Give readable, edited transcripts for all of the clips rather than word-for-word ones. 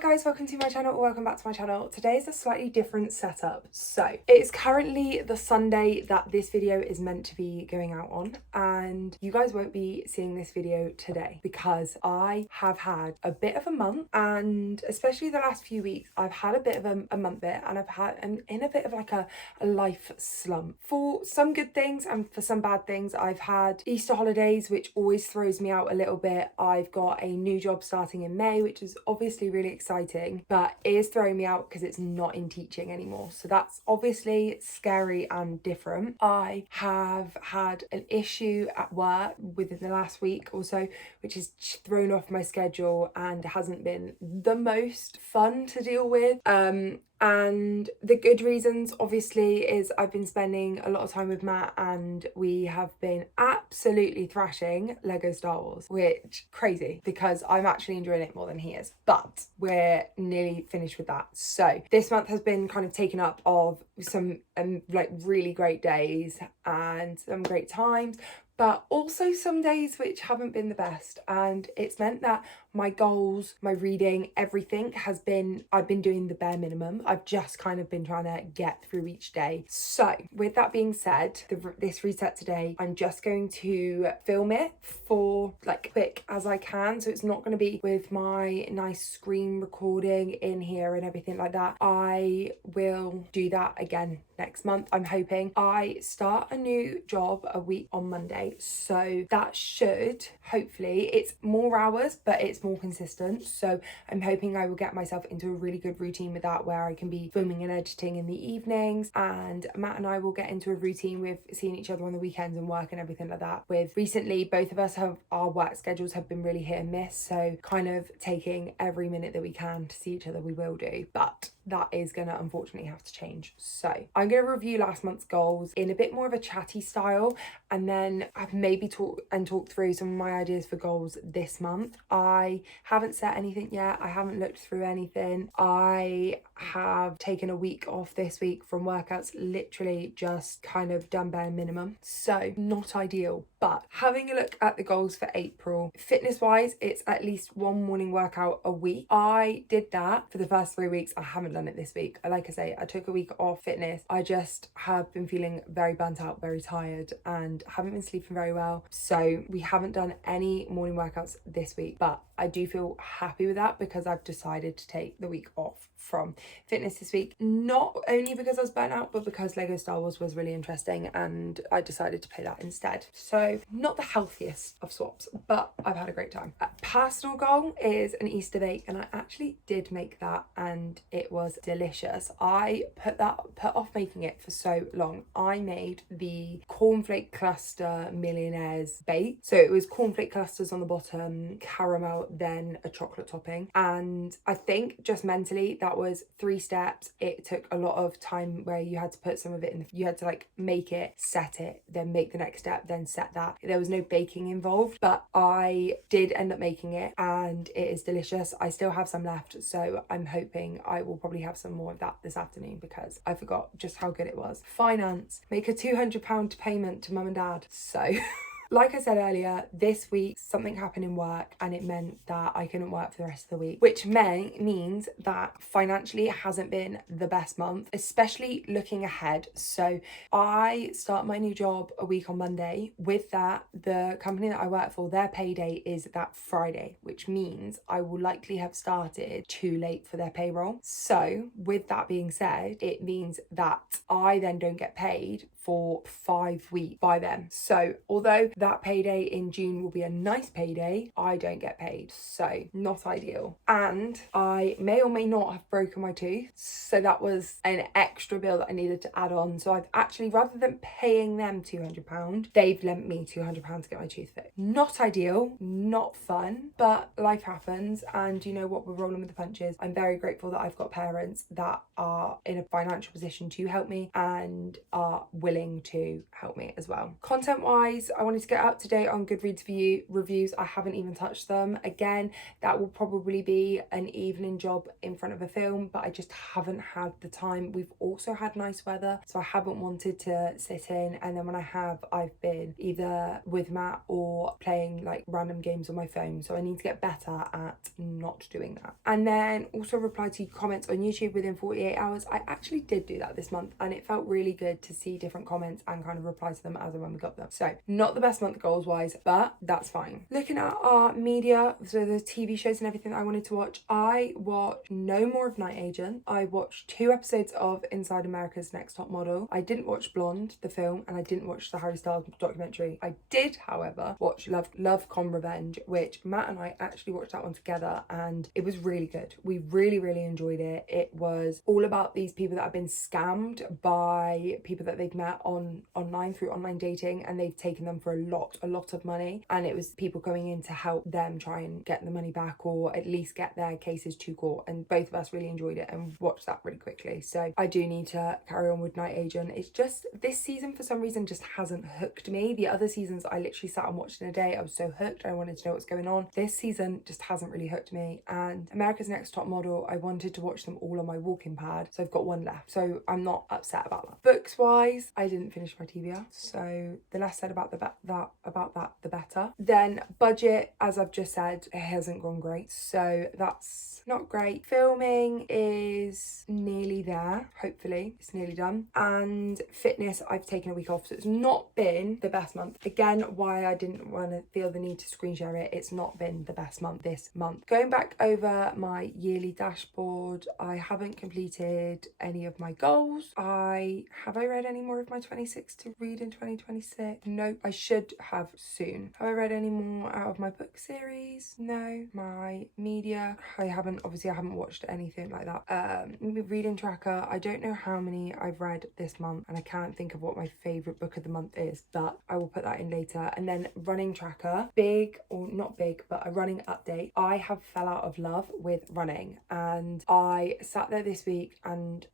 guys, welcome to my channel, or welcome back to my channel. Today is a slightly different setup. So it's currently the Sunday that this video is meant to be going out on, and you guys won't be seeing this video today because I have had a bit of a month, and especially the last few weeks I've had a bit of a month bit, and I'm in a bit of like a life slump. For some good things and for some bad things, I've had Easter holidays, which always throws me out a little bit. I've got a new job starting in May, which is obviously really exciting, but it is throwing me out because it's not in teaching anymore. So that's obviously scary and different. I have had an issue at work within the last week or so, which has thrown off my schedule and hasn't been the most fun to deal with. And the good reasons obviously is I've been spending a lot of time with Matt, and we have been absolutely thrashing Lego Star Wars, which crazy because I'm actually enjoying it more than he is, but we're nearly finished with that. So this month has been kind of taken up of some like really great days and some great times, but also some days which haven't been the best. And it's meant that my goals, my reading, everything I've been doing the bare minimum. I've just kind of been trying to get through each day. So with that being said, this reset today, I'm just going to film it for like quick as I can. So it's not going to be with my nice screen recording in here and everything like that. I will do that again next month. I'm hoping. I start a new job a week on Monday, so that should hopefully, it's more hours but it's more consistent, so I'm hoping I will get myself into a really good routine with that, where I can be filming and editing in the evenings, and Matt and I will get into a routine with seeing each other on the weekends and work and everything like that. With recently, both of us our work schedules have been really hit and miss, so kind of taking every minute that we can to see each other, we will do, but that is gonna unfortunately have to change. So I'm gonna review last month's goals in a bit more of a chatty style, and then I've maybe talked through some of my ideas for goals this month. I haven't set anything yet. I haven't looked through anything. I have taken a week off this week from workouts, literally just kind of done bare minimum, so not ideal. But having a look at the goals for April, fitness wise, it's at least one morning workout a week. I did that for the first 3 weeks. I haven't done it this week. Like I say, I took a week off fitness. I just have been feeling very burnt out, very tired, and haven't been sleeping very well, so we haven't done any morning workouts this week. But I do feel happy with that because I've decided to take the week off from fitness this week, not only because I was burnt out, but because Lego Star Wars was really interesting and I decided to play that instead. So not the healthiest of swaps, but I've had a great time. A personal goal is an Easter bake, and I actually did make that and it was delicious. I put off making it for so long. I made the cornflake cluster millionaires bake. So it was cornflake clusters on the bottom, caramel, then a chocolate topping, and I think just mentally that was 3 steps. It took a lot of time where you had to put some of it in, you had to like make it, set it, then make the next step, then set that. There was no baking involved, but I did end up making it and it is delicious. I still have some left, so I'm hoping I will probably have some more of that this afternoon because I forgot just how good it was. Finance, make a £200 payment to mum and dad. So like I said earlier, this week something happened in work and it meant that I couldn't work for the rest of the week, which means that financially it hasn't been the best month, especially looking ahead. So I start my new job a week on Monday. With that, the company that I work for, their payday is that Friday, which means I will likely have started too late for their payroll. So with that being said, it means that I then don't get paid for 5 weeks by them. So although that payday in June will be a nice payday, I don't get paid, so not ideal. And I may or may not have broken my tooth, so that was an extra bill that I needed to add on. So I've actually, rather than paying them £200, they've lent me £200 to get my tooth fixed. Not ideal, not fun, but life happens, and you know what, we're rolling with the punches. I'm very grateful that I've got parents that are in a financial position to help me and are willing to help me as well. Content wise, I wanted to get up to date on Goodreads reviews, I haven't even touched them. Again, that will probably be an evening job in front of a film, but I just haven't had the time. We've also had nice weather, so I haven't wanted to sit in, and then when I have, I've been either with Matt or playing like random games on my phone, so I need to get better at not doing that. And then also reply to comments on YouTube within 48 hours. I actually did do that this month, and it felt really good to see different comments and kind of reply to them as and when we got them. So not the best month goals wise, but that's fine. Looking at our media, so the TV shows and everything I wanted to watch, I watched no more of Night Agent. I watched 2 episodes of Inside America's Next Top Model. I didn't watch Blonde, the film, and I didn't watch the Harry Styles documentary. I did, however, watch Love Con Revenge, which Matt and I actually watched that one together, and it was really good. We really enjoyed it. It was all about these people that have been scammed by people that they've met online through online dating, and they've taken them for a lot of money, and it was people going in to help them try and get the money back, or at least get their cases to court, and both of us really enjoyed it and watched that really quickly. So I do need to carry on with Night Agent. It's just this season for some reason just hasn't hooked me. The other seasons I literally sat and watched in a day. I was so hooked. I wanted to know what's going on. This season just hasn't really hooked me. And America's Next Top Model, I wanted to watch them all on my walking pad, so I've got one left, so I'm not upset about that. Books wise, I didn't finish my TBR, so the less said about that the better. Then budget, as I've just said, it hasn't gone great, so that's not great. Filming is nearly there, hopefully it's nearly done. And fitness, I've taken a week off, so it's not been the best month. Again, why I didn't want to feel the need to screen share it, it's not been the best month this month. Going back over my yearly dashboard, I haven't completed any of my goals. Have I read any more of my 26 to read in 2026? No, I should have soon. Have I read any more out of my book series? No. My media, I haven't watched anything like that. Reading tracker, I don't know how many I've read this month, and I can't think of what my favourite book of the month is, but I will put that in later. And then running tracker, big or not big, but a running update. I have fell out of love with running, and I sat there this week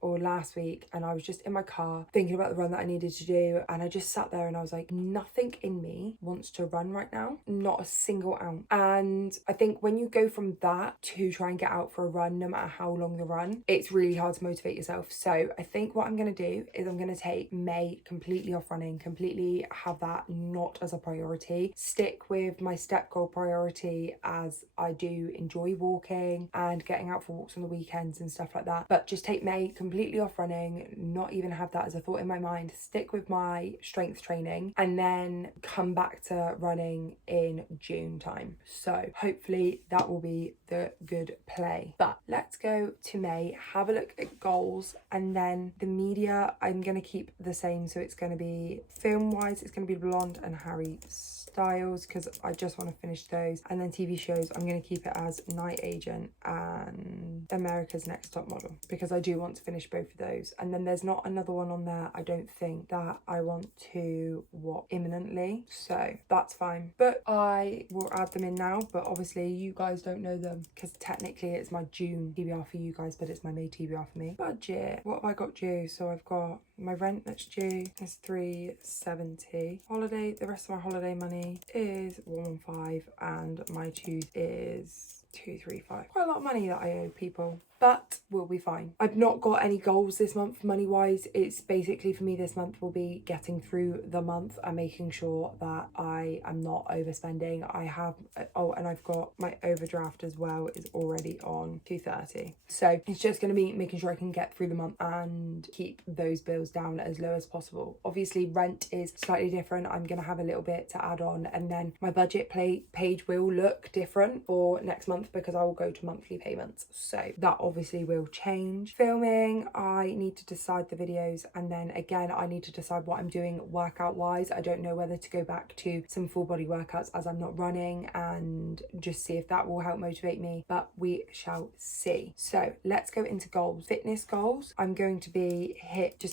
or last week, and I was just in my car thinking about the run that I needed to do, and I just sat there and I was like, nothing in me wants to run right now, not a single ounce. And I think when you go from that to try and get out for a run, no matter how long the run, it's really hard to motivate yourself. So I think what I'm going to do is I'm going to take May completely off running, completely have that not as a priority, stick with my step goal priority, as I do enjoy walking and getting out for walks on the weekends and stuff like that, but just take May completely off running, not even have that as a thought in my mind, stick with my strength training, and then come back to running in June time. So hopefully that will be the good play. But let's go to May, have a look at goals, and then the media I'm going to keep the same. So it's going to be film wise, it's going to be Blonde and Harry Styles, because I just want to finish those. And then TV shows, I'm going to keep it as Night Agent and America's Next Top Model, because I do want to finish both of those. And then there's not another one on there, I don't think, that I want to watch imminently, so that's fine. But I will add them in now, but obviously you guys don't know them, because technically it's my June TBR for you guys, but it's my May TBR for me. Budget, what have I got due? So I've got my rent that's due is $370. Holiday, the rest of my holiday money is $115, and my tooth is $235. Quite a lot of money that I owe people, but we'll be fine. I've not got any goals this month money wise. It's basically, for me, this month will be getting through the month and making sure that I am not overspending. I have, oh, and I've got my overdraft as well is already on $230. So it's just going to be making sure I can get through the month and keep those bills down as low as possible. Obviously rent is slightly different. I'm going to have a little bit to add on, and then my budget page will look different for next month, because I will go to monthly payments. So that obviously will change. Filming, I need to decide the videos, and then again I need to decide what I'm doing workout wise. I don't know whether to go back to some full body workouts as I'm not running, and just see if that will help motivate me, but we shall see. So let's go into goals. Fitness goals, I'm going to be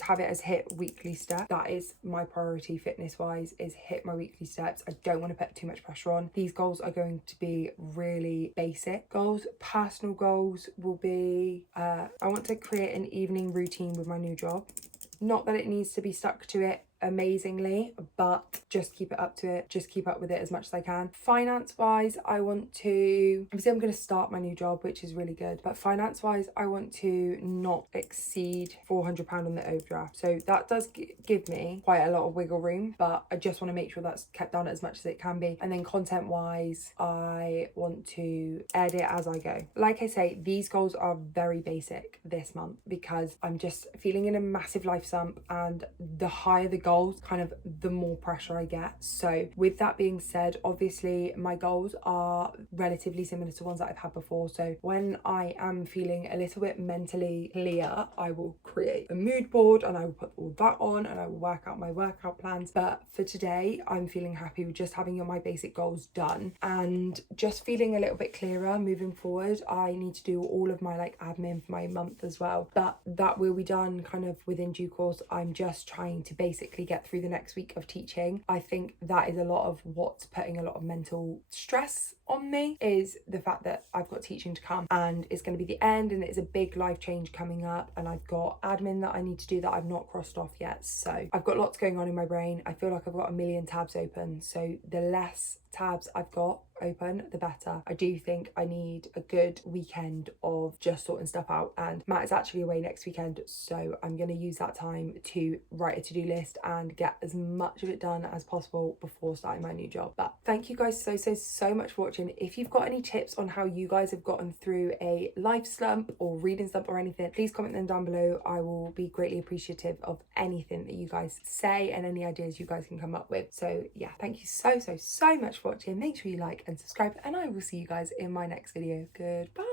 have it as hit weekly steps. That is my priority fitness wise, is hit my weekly steps. I don't want to put too much pressure on. These goals are going to be really basic goals. Personal goals will be I want to create an evening routine with my new job. Not that it needs to be stuck to it amazingly, but just keep it up to it. Just keep up with it as much as I can. Finance wise, I want to, obviously I'm going to start my new job, which is really good, but finance wise, I want to not exceed £400 on the overdraft. So that does give me quite a lot of wiggle room, but I just want to make sure that's kept down as much as it can be. And then content wise, I want to edit as I go. Like I say, these goals are very basic this month because I'm just feeling in a massive life slump, and the higher the goals, kind of the more pressure I get. So with that being said, obviously my goals are relatively similar to ones that I've had before. So when I am feeling a little bit mentally clear, I will create a mood board and I will put all that on and I will work out my workout plans. But for today, I'm feeling happy with just having my basic goals done and just feeling a little bit clearer moving forward. I need to do all of my like admin for my month as well, but that will be done kind of within due course. I'm just trying to basically get through the next week of teaching. I think that is a lot of what's putting a lot of mental stress on me, is the fact that I've got teaching to come and it's going to be the end and it's a big life change coming up, and I've got admin that I need to do that I've not crossed off yet. So I've got lots going on in my brain. I feel like I've got a million tabs open, so the less tabs I've got open, the better. I do think I need a good weekend of just sorting stuff out, and Matt is actually away next weekend, so I'm going to use that time to write a to-do list and get as much of it done as possible before starting my new job. But thank you guys so much for watching. If you've got any tips on how you guys have gotten through a life slump or reading slump or anything, please comment them down below. I will be greatly appreciative of anything that you guys say and any ideas you guys can come up with. So yeah, thank you so much for watching. Make sure you like and subscribe, and I will see you guys in my next video. Goodbye.